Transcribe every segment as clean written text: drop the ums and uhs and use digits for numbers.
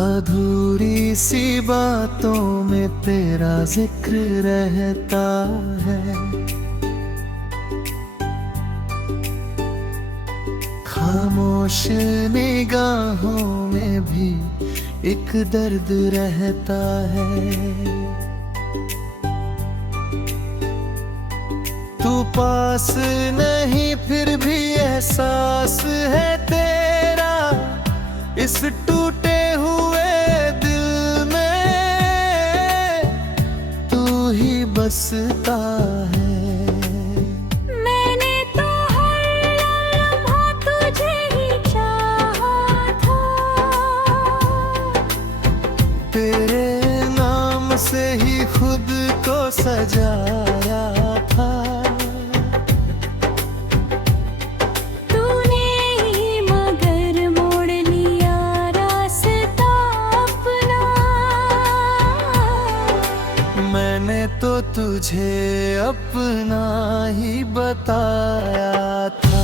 अधूरी सी बातों में तेरा जिक्र रहता है। खामोश निगाहों में भी एक दर्द रहता है। तू पास नहीं फिर भी एहसास है तेरा इस टूटे हुए दिल में। तू ही बसता है। मैंने तो हर लम्हा तुझे ही चाहा था। तेरे नाम से ही खुद को सजाया था। मैंने तो तुझे अपना ही बताया था।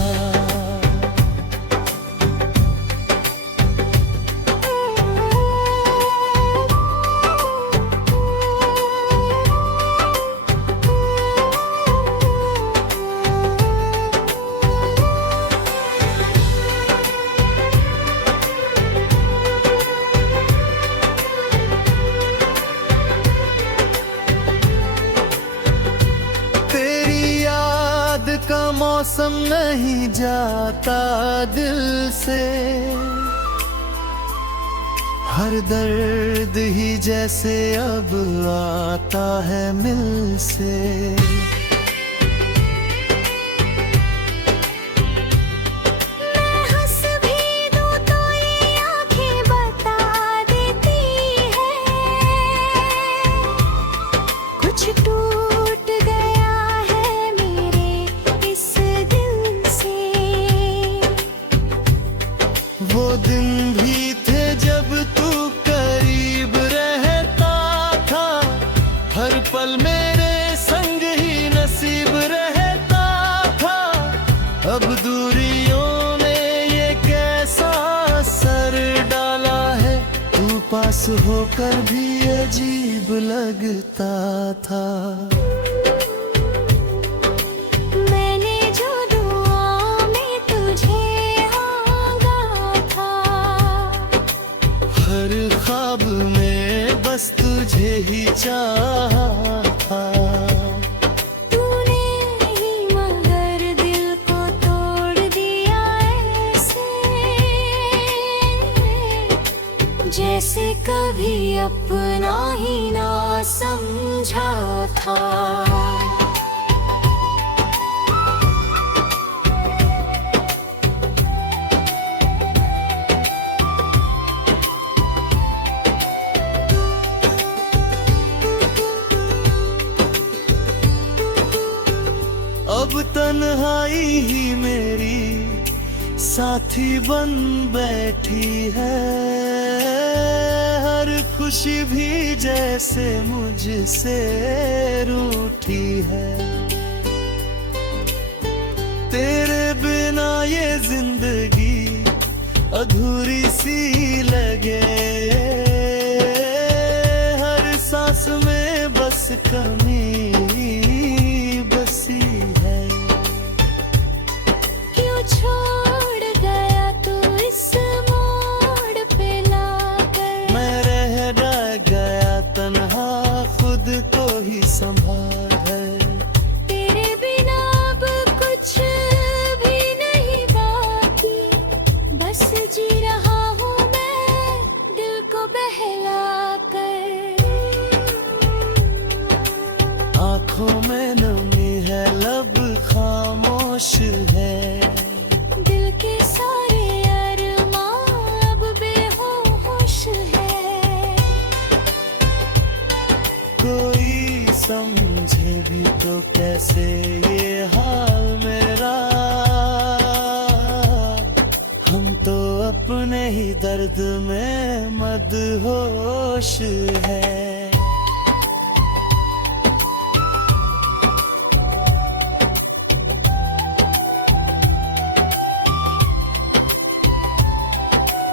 का मौसम नहीं जाता दिल से। हर दर्द ही जैसे अब आता है मिल से। मैं हंस भी दूं तो ये आंखें बता देती है कुछ टूट गया है मेरे इस दिल से। वो दिन भी थे जब तू करीब रहता था। हर पल मेरे संग ही नसीब रहता था। अब दूरियों ने ये कैसा असर डाला है। तू पास होकर भी अजीब लगता था। मैंने जो दुआ में तुझे मांगा था। हर ख्वाब में बस तुझे ही चाहा था। तूने ही मगर दिल को तोड़ दिया ऐसे जैसे कभी अपना ही ना समझा था। अब तन्हाई ही मेरी साथी बन बैठी है। हर खुशी भी जैसे मुझसे रूठी है। तेरे बिना ये जिंदगी अधूरी सी लगे। हर सांस में बस कमी बसी है। क्यों छोड़ गया तू इस मोड़ पे लाकर। मैं रह गया तन्हा खुद को ही संभाल है। तेरे बिना अब कुछ भी नहीं बाकी। बस जी रहा हूँ मैं दिल को बहला कर। आँखों में नमी है लब खामोश है। दिल के सारे अरमां अब बेहोश है। कोई समझे भी तो कैसे ये हाल मेरा। हम तो अपने ही दर्द में मदहोश है।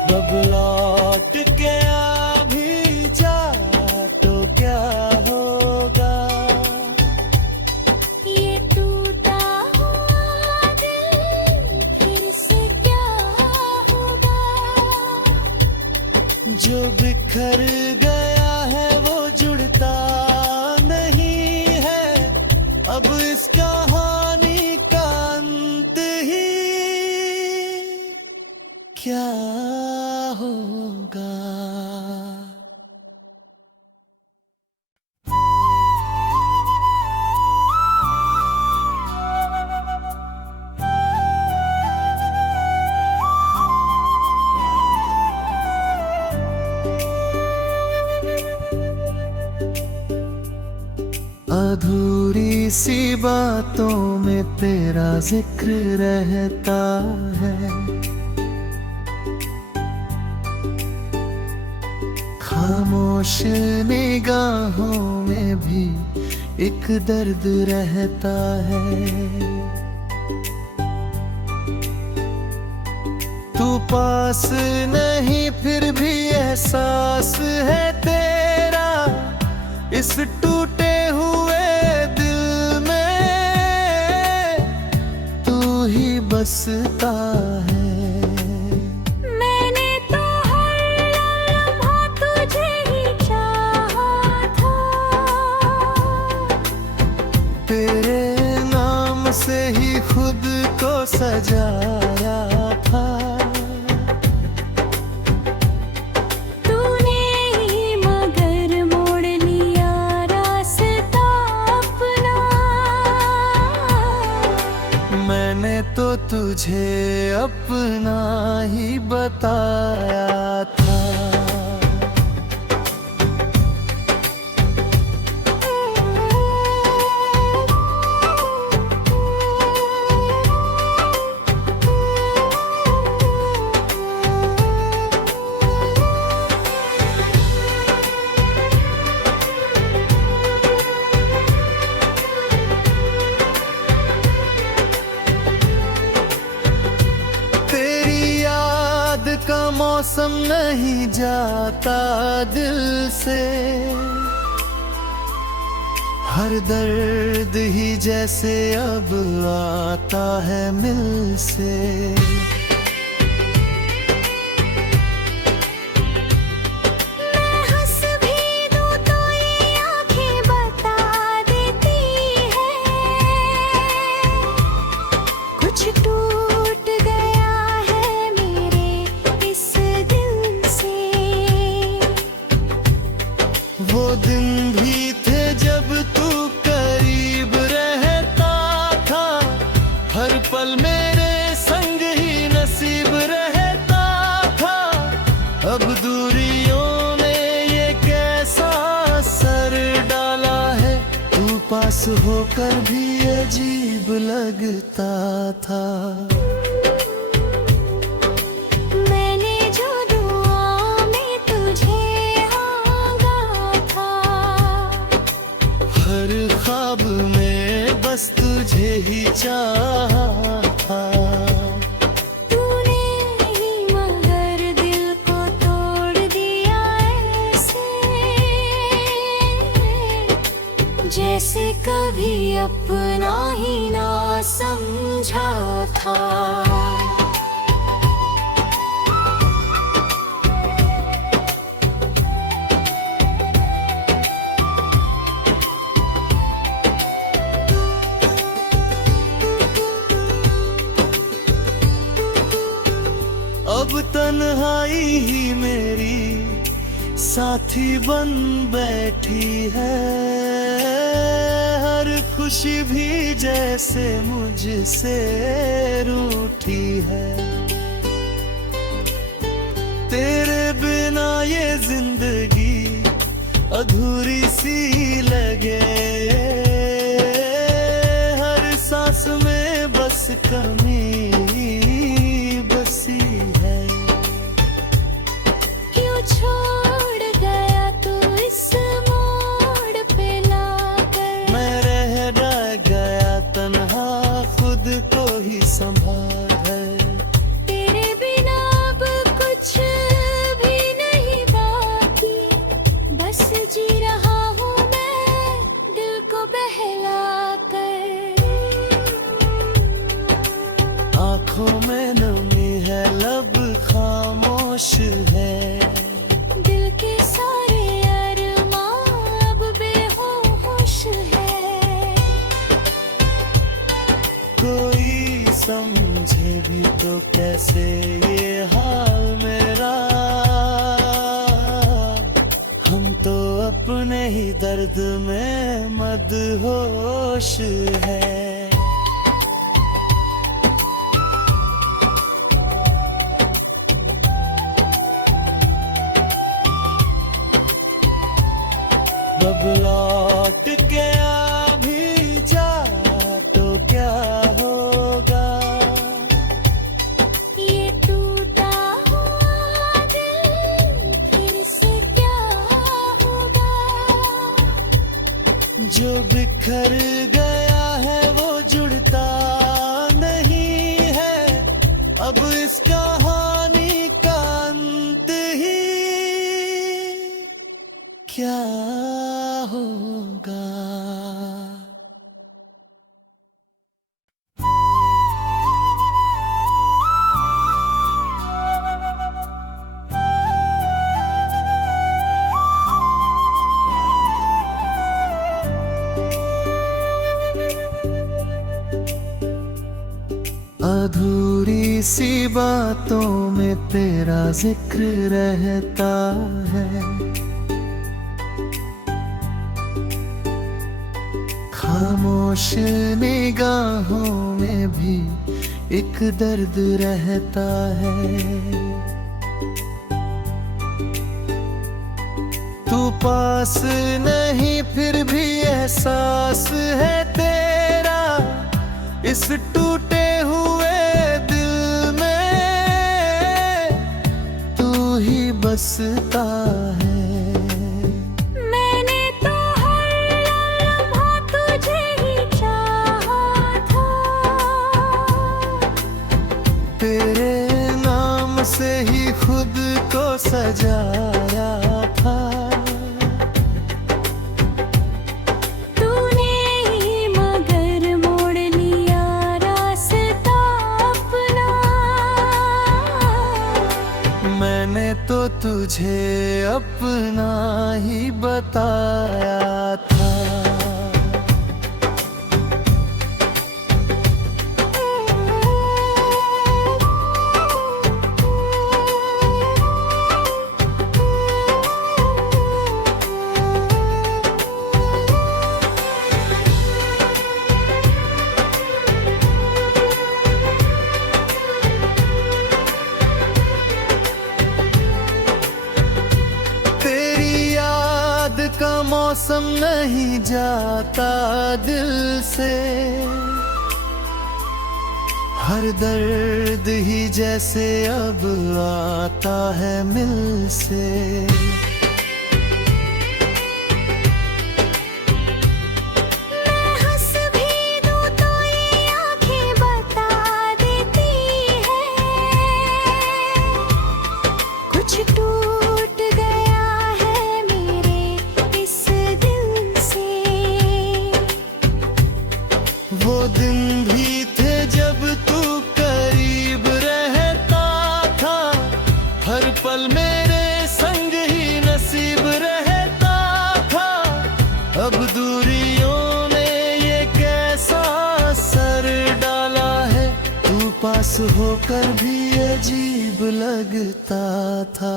अब लौट के आ भी जा तो क्या होगा। ये टूटा हुआ दिल फिर से क्या होगा। जो बिखर गया है वो जुड़ता नहीं है, अब इस कहानी का अंत ही क्या होगा। अधूरी सी बातों में तेरा जिक्र रहता है, खामोश निगाहों में भी एक दर्द रहता है। तू पास नहीं फिर भी एहसास है तेरा, इस टूटे हुए दिल में तू ही बसता है। मैंने तो हर लम्हा तुझे ही चाहा था, तेरे नाम से ही खुद को सजाया था। तूने ही मगर मोड़ लिया रास्ता अपना। मैंने तो तुझे अपना ही बताया था। तेरी याद का मौसम नहीं जाता दिल से, हर दर्द ही जैसे अब आता है मिल से। मैं हंस भी दूं तो ये आँखें बता देती है, कुछ टूट गया है मेरे इस दिल से। वो दिन भी थे जब तू करीब रहता था, हर पल मेरे संग ही नसीब रहता था। अब दूरियों ने ये कैसा असर डाला है, तू पास होकर भी अजीब लगता था। मैंने जो दुआ में तुझे मांगा था, हर ख्वाब में बस तुझे ही चाहा था। तूने ही मगर दिल को तोड़ दिया ऐसे, जैसे कभी अपना ही ना समझा था। अब तन्हाई ही मेरी साथी बन बैठी है, हर खुशी भी जैसे मुझसे रूठी है। तेरे बिना ये जिंदगी अधूरी सी लगे, हर सांस में बस कमी बसी है। क्यों छोड़ गया तू इस मोड़ पे लाकर, मैं रह गया तन्हा खुद को ही संभाल। तेरे बिना अब कुछ है। दिल के सारे अरमां अब बेहोश है। कोई समझे भी तो कैसे ये हाल मेरा, हम तो अपने ही दर्द में मदहोश है। अब लौट के आ भी जा तो क्या होगा, ये टूटा हुआ दिल फिर से क्या होगा। जो बिखर गया है वो जुड़ता नहीं है, अब इस कहानी का अंत ही क्या होगा। अधूरी सी बातों में तेरा जिक्र रहता है, खामोश निगाहों में भी एक दर्द रहता है। तू पास नहीं फिर भी एहसास है तेरा, इस टूटे हुए दिल में तू ही बसता है। मैंने तो हर लम्हा तुझे ही चाहा था, तेरे नाम से ही खुद को सजाया था। तूने ही मगर मोड़ लिया रास्ता अपना, मैंने तो तुझे अपना ही बताया था। का मौसम नहीं जाता दिल से, हर दर्द ही जैसे अब आता है मिल से। मैं हंस भी दूं तो ये आँखें बता देती है, कुछ टूट गया है मेरे इस दिल से। वो दिन भी थे जब तू करीब रहता था, हर पल मेरे संग ही नसीब रहता था। अब दूरियों ने ये कैसा असर डाला है, तू पास होकर भी अजीब लगता था।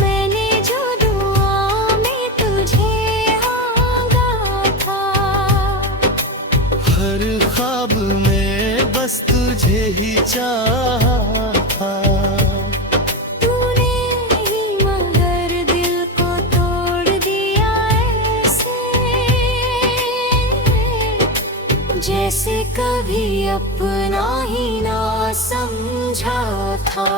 मैंने जो दुआ में तुझे मांगा था, हर ख्वाब में बस तुझे ही चाहा था। तूने ही मगर दिल को तोड़ दिया ऐसे, जैसे कभी अपना ही ना समझा था।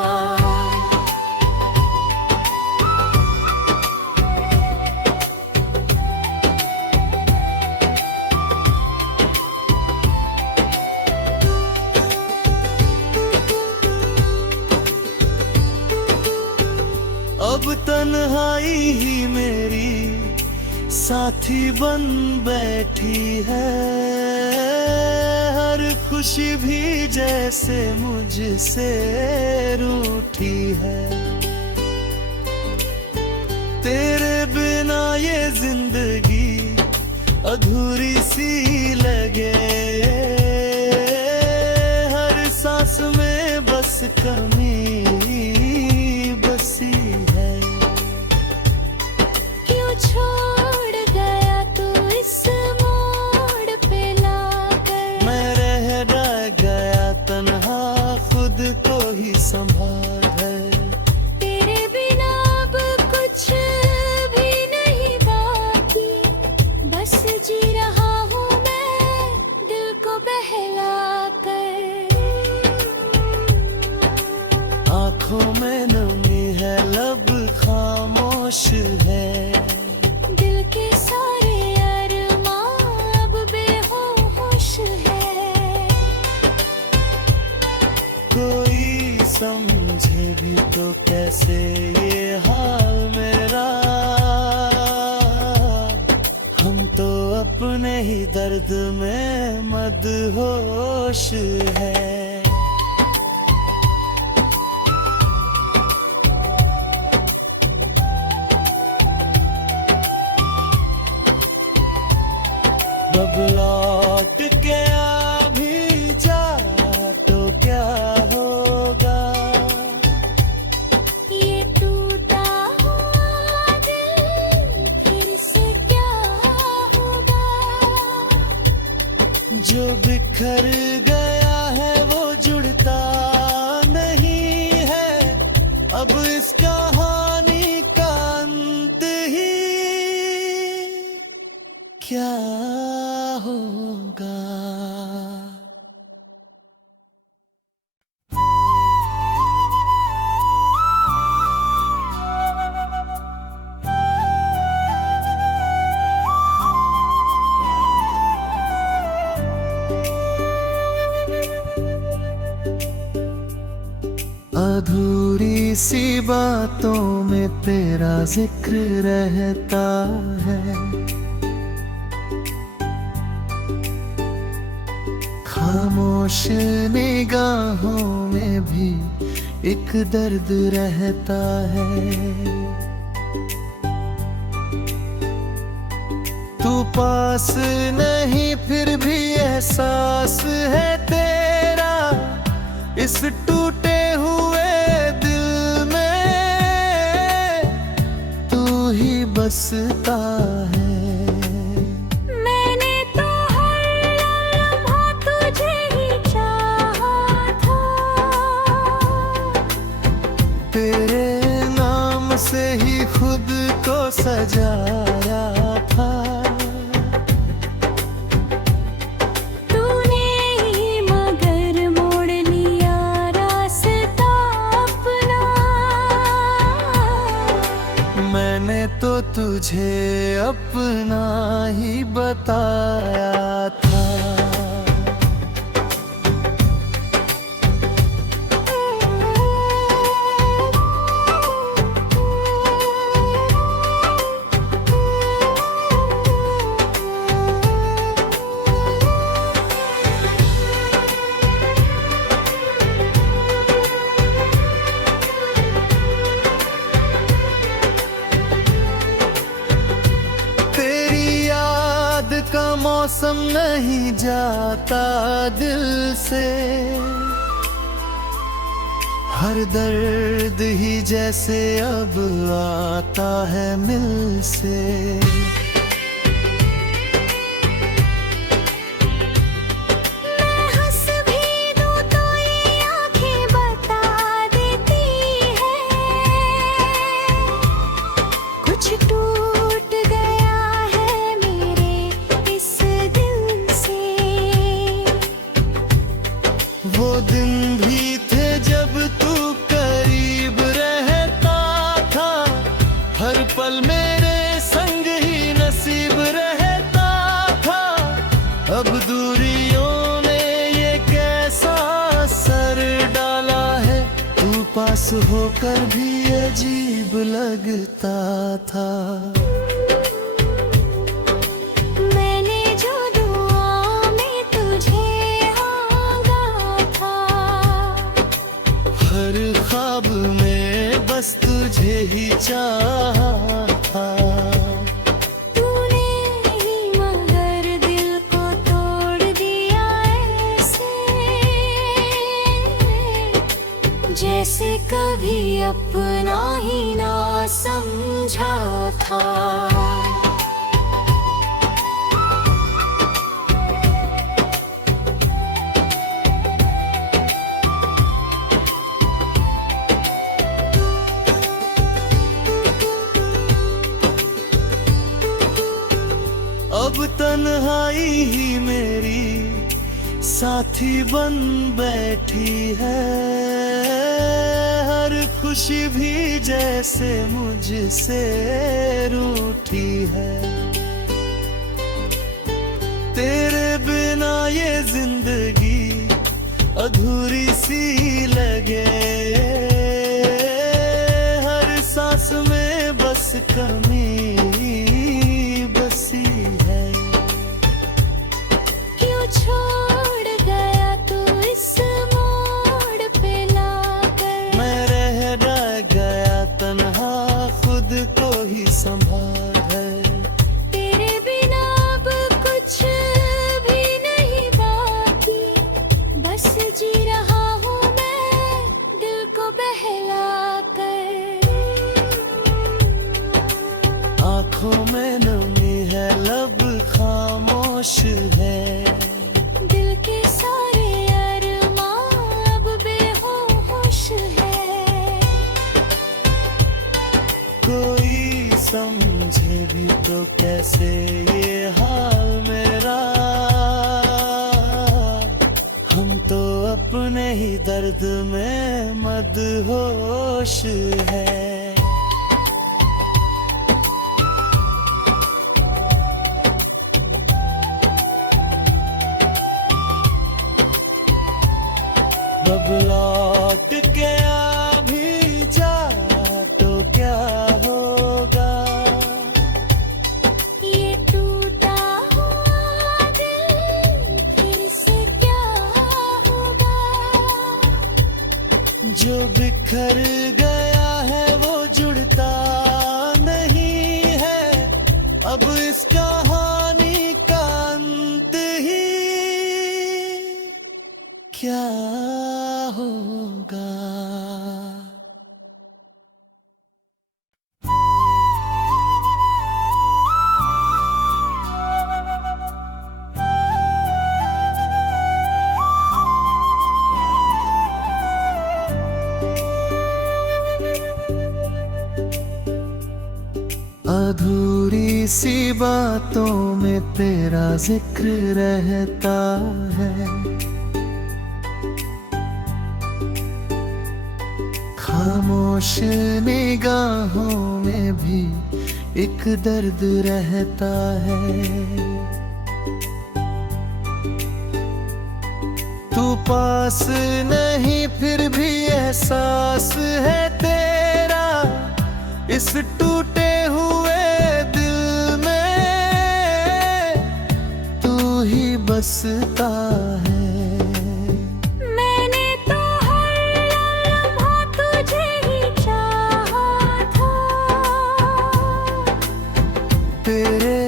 अब तन्हाई ही मेरी साथी बन बैठी है, हर खुशी भी जैसे मुझसे रूठी है। तेरे बिना ये जिंदगी अधूरी सी लगे, हर सांस में बस कमी बसी है। क्यों छोड़ गया तू इस मोड़ पे लाकर, मैं रह गया तन्हा खुद को ही संभाल है। तेरे बिना अब कुछ भी नहीं बाकी, बस जी रहा हूँ मैं दिल को बहलाकर। आँखों में नमी है, लब खामोश है, दिल के सारे अरमां अब बेहोश है। कोई समझे भी तो कैसे ये हाल मेरा, हम तो अपने ही दर्द में मदहोश है। अब लौट के आ भी जा तो क्या होगा, ये टूटा हुआ दिल फिर से क्या होगा। जो बिखर गया है वो जुड़ता नहीं है, अब इस कहानी का अंत ही क्या होगा। अधूरी सी बातों में तेरा जिक्र रहता है, खामोश निगाहों में भी एक दर्द रहता है। तू पास नहीं फिर भी एहसास है तेरा, इस टूटे हुए दिल में तू ही बसता है। मैंने तो हर लम्हा तुझे ही चाहा था, तेरे नाम से ही खुद को सजाया था। तूने ही मगर मोड़ लिया रास्ता अपना, मैंने तो तुझे अपना ही बताया था। का मौसम नहीं जाता दिल से, हर दर्द ही जैसे अब आता है मिल से। मैं हंस भी दूं तो ये आँखें बता देती है, कुछ टूट गया है मेरे इस दिल से। वो दिन भी थे जब तू करीब रहता था, हर पल मेरे संग ही नसीब रहता था। अब दूरियों ने ये कैसा असर डाला है, तू पास होकर भी अजीब लगता था। मैंने जो दुआ में तुझे हाँ ख्वाब में बस तुझे ही चाहा था। तूने ही मगर दिल को तोड़ दिया ऐसे, जैसे कभी अपना ही ना समझा था। अब तन्हाई ही मेरी साथी बन बैठी है, हर खुशी भी जैसे मुझसे रूठी है। तेरे बिना ये जिंदगी अधूरी सी लगे, हर सांस में बस कमी बसी है। क्यों छोड़ गया तू इस मोड़ पे लाकर, मैं रह गया तन्हा खुद को ही संभाल है। तेरे बिना अब कुछ भी नहीं बाकी, बस जी रहा हूँ मैं दिल को बहलाकर। आँखों में नमी है, लब खामोश है, दिल के सारे अरमां अब बेहोश है। कोई समझे भी तो कैसे ये हाल मेरा, हम तो अपने ही दर्द में मदहोश है। अब लौट के आ भी जा तो क्या होगा, ये टूटा हुआ दिल फिर से क्या होगा। जो बिखर गया है वो जुड़ता नहीं है, अब इस कहानी का अंत ही क्या होगा। अधूरी सी बातों में तेरा जिक्र रहता है, खामोश निगाहों में भी एक दर्द रहता है। तू पास नहीं फिर भी एहसास है तेरा, इस टूटे हुए दिल में तू ही बसता है। मैंने तो हर लम्हा तुझे ही चाहा था, तेरे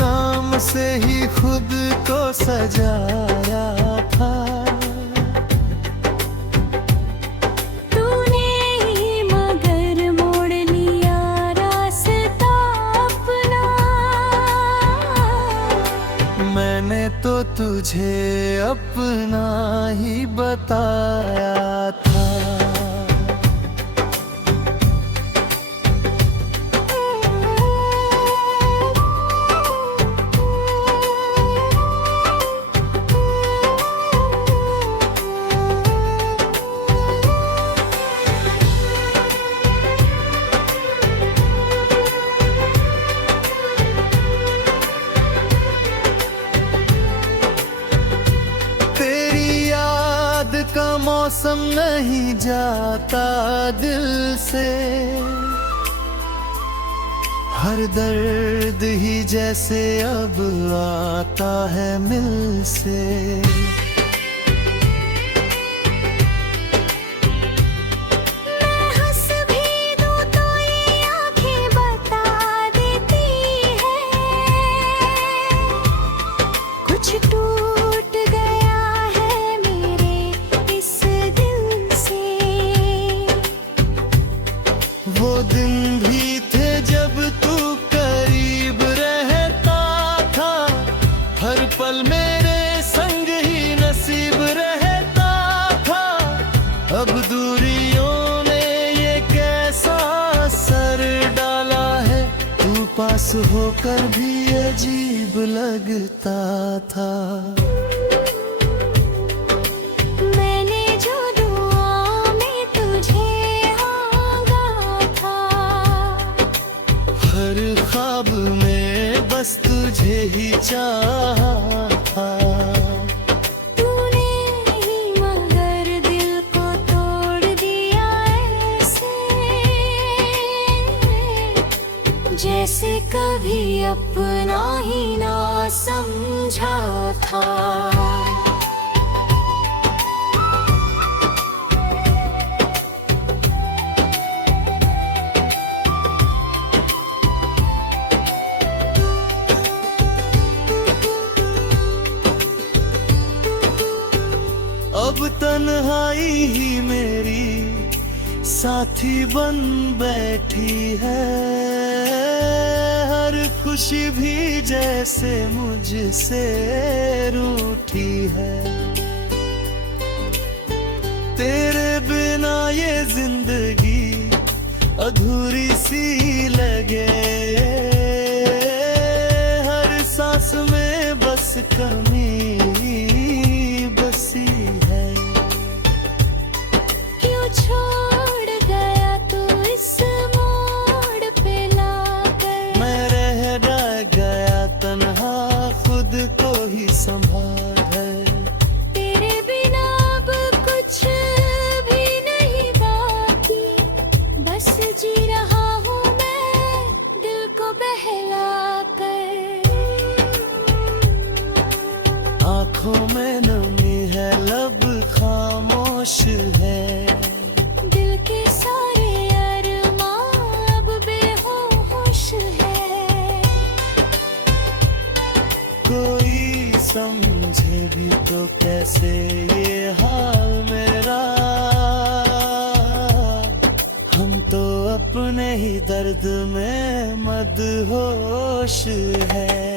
नाम से ही खुद को सजाया था। तूने ही मगर मोड़ लिया रास्ता अपना, मैंने तो तुझे अपना ही बताया था। का मौसम नहीं जाता दिल से, हर दर्द ही जैसे अब आता है मिल से। होकर भी अजीब लगता था। मैंने जो दुआ में तुझे मांगा था, हर ख्वाब में बस तुझे ही चाहा था। तूने ही मगर दिल को तोड़ दिया ऐसे, जैसे कभी अपना ही ना समझा था। अब तन्हाई ही मेरी साथी बन बैठी है, हर खुशी भी जैसे मुझसे रूठी है। तेरे बिना ये जिंदगी अधूरी सी लगे, हर सांस में बस कमी बसी है। क्यों छोड़ गया तू इस मोड़ पे लाकर, मैं रह गया तन्हा खुद को ही संभाल है। तेरे बिना अब कुछ भी नहीं बाकी, बस जी रहा हूँ मैं दिल को बहलाकर। आँखों में नमी है, लब खामोश है, दिल के सारे अरमां अब बेहोश है। कोई समझे भी तो कैसे ये हाल मेरा, हम तो अपने ही दर्द में मदहोश है।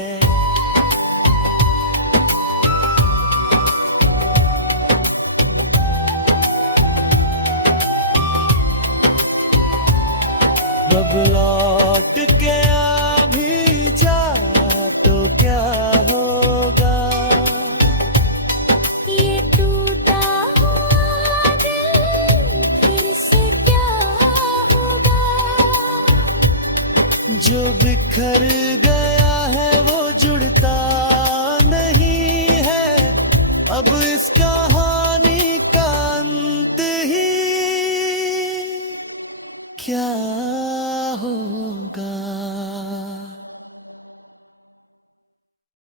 अब लौट के आ भी जा तो क्या होगा, ये टूटा हुआ दिल फिर से क्या होगा। जो बिखर गया है वो जुड़ता नहीं है, अब इस कहानी का अंत ही क्या हो।